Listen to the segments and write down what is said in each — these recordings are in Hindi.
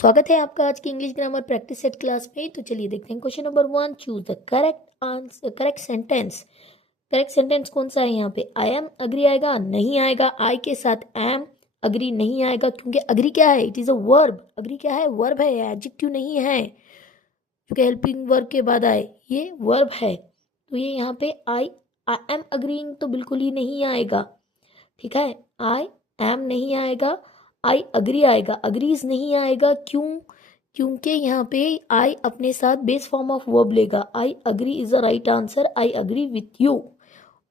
स्वागत है आपका आज की English grammar practice set class में। तो चलिए देखते हैं question number 1। Choose the correct answer, correct sentence. Correct sentence कौन सा है यहाँ पे? आई एम अग्री आएगा? नहीं आएगा। आई के साथ एम अग्री नहीं आएगा, क्योंकि अग्री क्या है? It is a verb. Agree क्या है? वर्ब है, एडजेक्टिव नहीं है, क्योंकि हेल्पिंग वर्ब के बाद आए, ये वर्ब है। तो ये यहाँ पे आई एम अग्रीइंग तो बिल्कुल ही नहीं आएगा। ठीक है, आई एम नहीं आएगा, आई अग्री आएगा। अग्रीज नहीं आएगा, क्यों? क्योंकि यहाँ पे आई अपने साथ बेस फॉर्म ऑफ वर्ब लेगा। I agree is the right answer. I agree with you.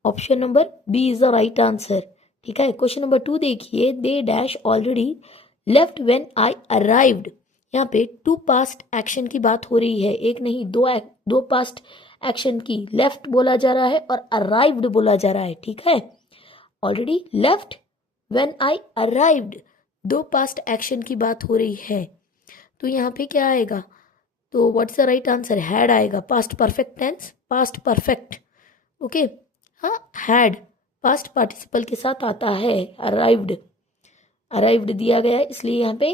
Option number B is the right answer. ठीक है, क्वेश्चन नंबर 2 देखिए। They dash already left when I arrived. यहाँ पे टू पास्ट एक्शन की बात हो रही है, एक नहीं दो पास्ट एक्शन की। लेफ्ट बोला जा रहा है और अराइव्ड बोला जा रहा है। ठीक है, already left when I arrived, दो पास्ट एक्शन की बात हो रही है। तो यहाँ पे क्या आएगा? तो what's the right answer? Had आएगा। Past perfect tense, past perfect. Okay, हाँ, हैड पास्ट पार्टिसिपल के साथ आता है। अराइव्ड, अराइव्ड दिया गया है, इसलिए यहाँ पे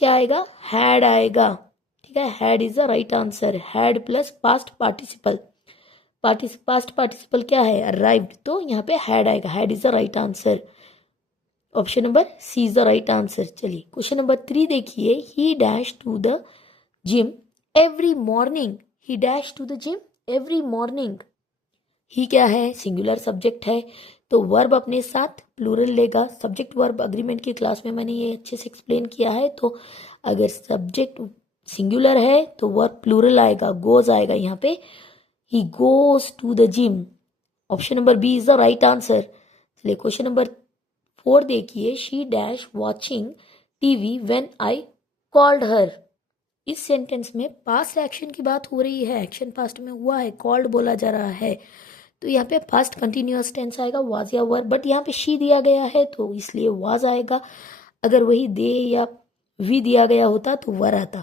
क्या आएगा? हैड आएगा। ठीक है, had is the right answer. Had plus past participle. Past participle क्या है? अराइव्ड, तो यहाँ पे हैड आएगा। Had is the right answer. Option number C is the right answer. चलिए क्वेश्चन नंबर 3 देखिए। He dash to the gym every morning. He dash to the gym every morning. He क्या है? सिंगुलर सब्जेक्ट है, तो वर्ब अपने साथ प्लूरल लेगा। सब्जेक्ट वर्ब अग्रीमेंट की क्लास में मैंने ये अच्छे से एक्सप्लेन किया है। तो अगर सब्जेक्ट सिंगुलर है तो वर्ब प्लूरल आएगा, गोज आएगा यहाँ पे। He goes to the gym. Option number B is the right answer. चलिए क्वेश्चन नंबर 4 देखिए। She dash watching TV when I called her. इस सेंटेंस में पास्ट एक्शन की बात हो रही है, एक्शन पास्ट में हुआ है, कॉल्ड बोला जा रहा है। तो यहाँ पे पास्ट कंटिन्यूअस टेंस आएगा, वाज या वर, बट यहाँ पे शी दिया गया है तो इसलिए वाज आएगा। अगर वही दे या वी दिया गया होता तो वर आता,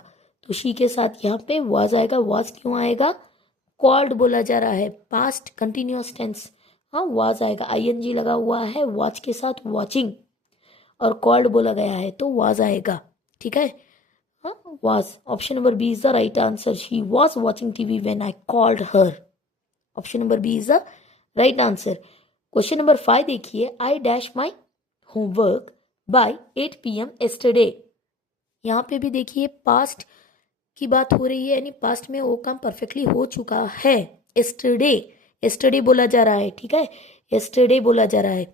तो शी के साथ यहाँ पे वाज आएगा। वाज क्यों आएगा? कॉल्ड बोला जा रहा है, पास्ट कंटिन्यूअस टेंस। हाँ, वाज आएगा। आईएनजी लगा हुआ है वॉच के साथ, वॉचिंग, और कॉल्ड बोला गया है तो वाज आएगा। ठीक है, हाँ, was. Option number B is the right answer. She was watching TV when I called her. Option number B is the right answer. Question number 5 देखिए। I dash my homework by 8 PM yesterday। यहाँ पे भी देखिए पास्ट की बात हो रही है, यानी पास्ट में वो काम परफेक्टली हो चुका है। एस्टरडे, एस्टरडे बोला जा रहा है। ठीक है, एस्टरडे बोला जा रहा है,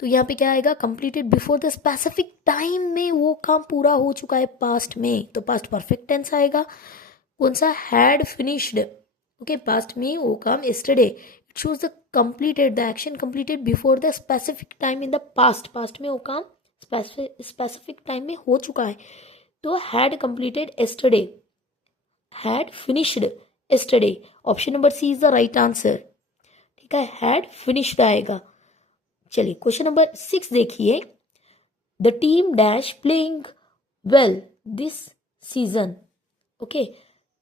तो यहाँ पे क्या आएगा? Completed before the specific time में वो काम पूरा हो चुका है पास्ट में, तो पास्ट परफेक्ट टेंस आएगा। कौन सा? Had finished. ओके, पास्ट में वो काम yesterday. It shows the completed, the action completed before the specific time in the past. Past में वो काम स्पेसिफिक टाइम में हो चुका है, तो had completed yesterday, had finished yesterday. Option number C is the right answer. ठीक है, हैड फिनिश्ड आएगा। चलिए क्वेश्चन नंबर 6 देखिए। The team dash playing well this season. Okay,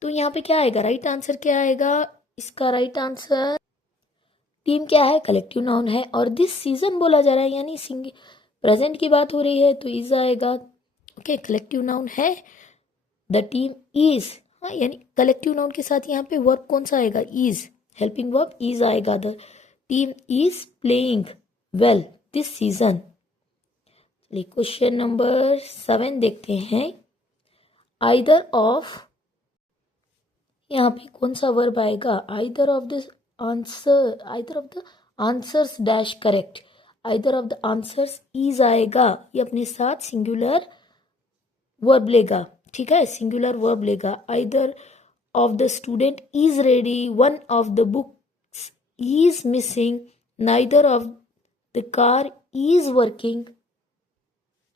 तो यहाँ पे क्या आएगा? राइट आंसर क्या आएगा? इसका राइट आंसर, टीम क्या है? कलेक्टिव नाउन है, और दिस सीजन बोला जा रहा है, यानी प्रेजेंट की बात हो रही है, तो इज आएगा। ओके, कलेक्टिव नाउन है। द टीम इज, हाँ, यानी कलेक्टिव नाउन के साथ यहाँ पे वर्ब कौन सा आएगा? इज, हेल्पिंग वर्ब इज आएगा। The team is playing well this season. Question number 7 देखते हैं। आइदर ऑफ, यहाँ पे कौन सा वर्ब आएगा? Either of the answer, either of the answers dash correct. Either of the answers is आएगा, ये अपने साथ सिंगुलर वर्ब लेगा। ठीक है, सिंगुलर वर्ब लेगा। Either of the student is ready, one of the books is missing, neither of the car is working.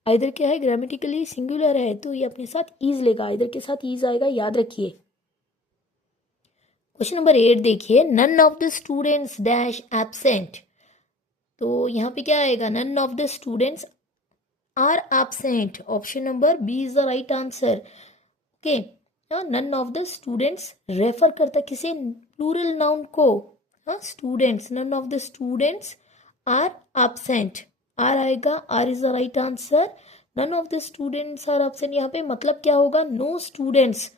Either क्या है? ग्रामेटिकली सिंगुलर है, तो ये अपने साथ इज लेगा। आइदर के साथ इज आएगा, याद रखिए। क्वेश्चन नंबर 8 देखिए। None of the students dash absent. तो यहाँ पे क्या आएगा? None of the students are absent. Option number B is the right answer. Okay, none of the students refer करता किसे? प्लूरल नाउन को। हाँ, students. None of the students are absent, are आएगा। Are is the right answer. None of the students are absent, यहाँ पे मतलब क्या होगा, नो स्टूडेंट्स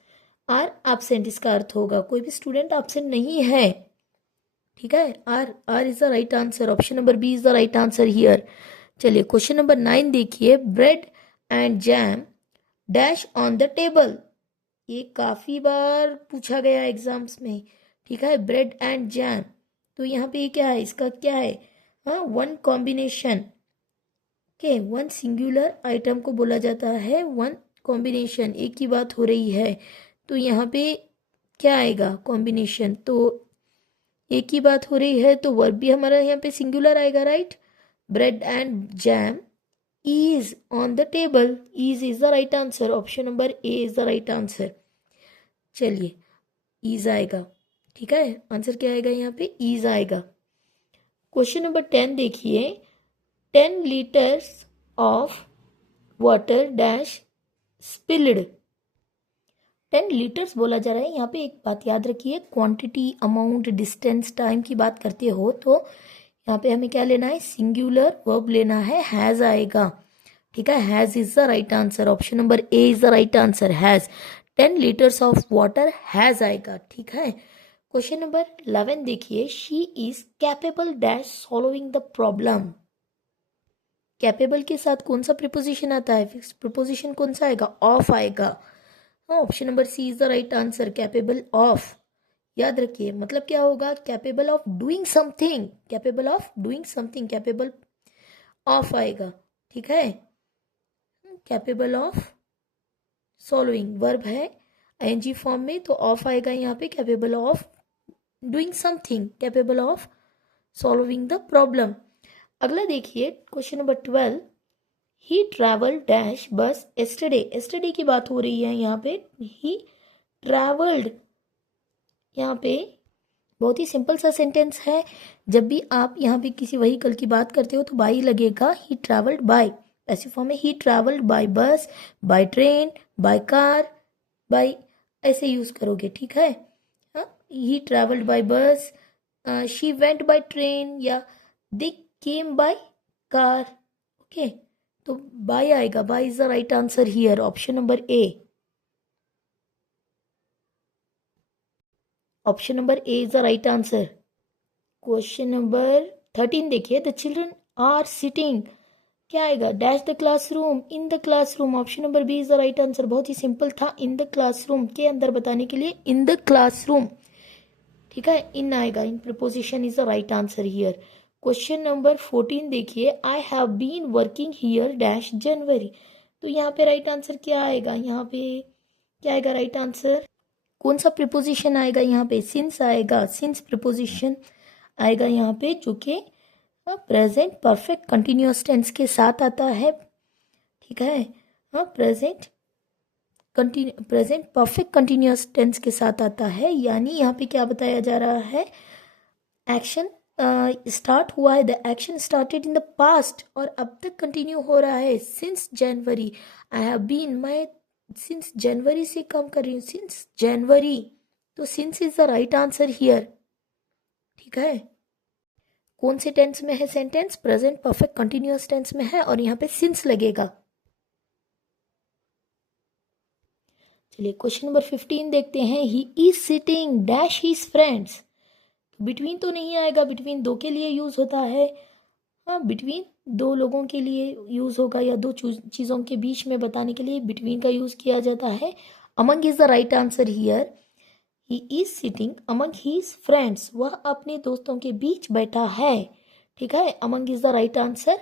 आर एब्सेंट, इसका अर्थ होगा कोई भी स्टूडेंट एब्सेंट नहीं है, ठीक है। Are is the right answer, option number B is the right answer here. चलिए क्वेश्चन नंबर 9 देखिए, bread and jam dash on the table, ये काफी बार पूछा गया एग्जाम्स में, ठीक है। ब्रेड एंड जैम, तो यहाँ पे ये क्या है, इसका क्या है, हाँ वन कॉम्बिनेशन के, वन सिंगुलर आइटम को बोला जाता है वन कॉम्बिनेशन, एक ही बात हो रही है, तो यहाँ पे क्या आएगा कॉम्बिनेशन, तो एक ही बात हो रही है तो वर्ब भी हमारा यहाँ पे सिंगुलर आएगा, right. Bread and jam is on the table, is the right answer, option number A is the right answer. चलिए is आएगा, ठीक है, आंसर क्या आएगा यहाँ पे, is आएगा। क्वेश्चन नंबर 10 देखिए, 10 litres of water dash spilled, 10 litres बोला जा रहा है, यहाँ पे एक बात याद रखिए, क्वांटिटी, अमाउंट, डिस्टेंस, टाइम की बात करते हो तो यहाँ पे हमें क्या लेना है, सिंगुलर वर्ब लेना है, हैज आएगा, ठीक है। Has is the right answer, option number A is the right answer, has, 10 litres of water has आएगा, ठीक है। क्वेश्चन नंबर 11 देखिए, she is capable dash solving the problem, capable के साथ कौन सा प्रीपोजिशन आता है, फिक्स प्रीपोजिशन कौन सा आएगा, ऑफ आएगा, option number C is the right answer, capable of. याद रखिए मतलब क्या होगा, capable of doing something, capable of doing something, capable of आएगा, ठीक है। कैपेबल ऑफ सॉल्विंग वर्ब है आईएनजी फॉर्म में, तो ऑफ आएगा यहाँ पे, capable of doing something, capable of solving the problem. अगला देखिए question number 12, he travel dash bus yesterday, yesterday की बात हो रही है यहाँ पे, ही ट्रैवल्ड, यहाँ पे बहुत ही सिंपल सा सेंटेंस है, जब भी आप यहाँ पे किसी व्हीकल की बात करते हो तो बाई लगेगा, ही ट्रैवल्ड बाय, ऐसी फॉर्म में he travelled by bus, by train, by car, by, ऐसे यूज करोगे, ठीक है। हाँ, he travelled by bus, she went by train, या they came by car, okay, तो बाय आएगा, by is the right answer here, option number A, option number A is the right answer. Question number 13 देखिए, द चिल्ड्रन आर सिटिंग, क्या आएगा, dash the classroom, in the classroom, option number B is the right answer, बहुत ही सिंपल था, इन द क्लासरूम के अंदर बताने के लिए इन द क्लासरूम, ठीक है, इन आएगा, in preposition is the right answer here. Question number 14 देखिए, I have been working here dash January, तो यहाँ पे राइट आंसर क्या आएगा, यहाँ पे क्या आएगा राइट आंसर, कौन सा प्रिपोजिशन आएगा यहाँ पे, सिंस आएगा, सिंस प्रिपोजिशन आएगा यहाँ पे, जो कि प्रेजेंट परफेक्ट कंटिन्यूअस टेंस के साथ आता है, ठीक है। हाँ, प्रेजेंट परफेक्ट कंटिन्यूअस टेंस के साथ आता है, यानी यहाँ पे क्या बताया जा रहा है, एक्शन स्टार्ट हुआ है, the action started in the past, और अब तक कंटिन्यू हो रहा है, since January, I have been, मैं सिंस जनवरी से काम कर रही हूँ, सिंस जनवरी, तो since is the right answer here, ठीक है। कौन से टेंस में है sentence, present perfect continuous tense में है, और यहाँ पे सिंस लगेगा। चलिए क्वेश्चन नंबर 15 देखते हैं, he is sitting dash his friends, between तो नहीं आएगा, बिटवीन दो के लिए यूज होता है, हाँ बिटवीन दो लोगों के लिए यूज होगा, या दो चीजों के बीच में बताने के लिए बिटवीन का यूज किया जाता है। Among is the right answer here, he is sitting among his friends, वह अपने दोस्तों के बीच बैठा है, ठीक है, among is the right answer.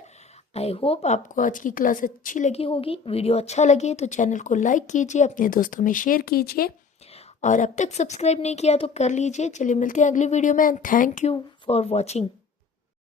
I hope आपको आज की क्लास अच्छी लगी होगी, वीडियो अच्छा लगे तो चैनल को लाइक कीजिए, अपने दोस्तों में शेयर कीजिए, और अब तक सब्सक्राइब नहीं किया तो कर लीजिए। चलिए मिलते हैं अगली वीडियो में, and thank you for watching.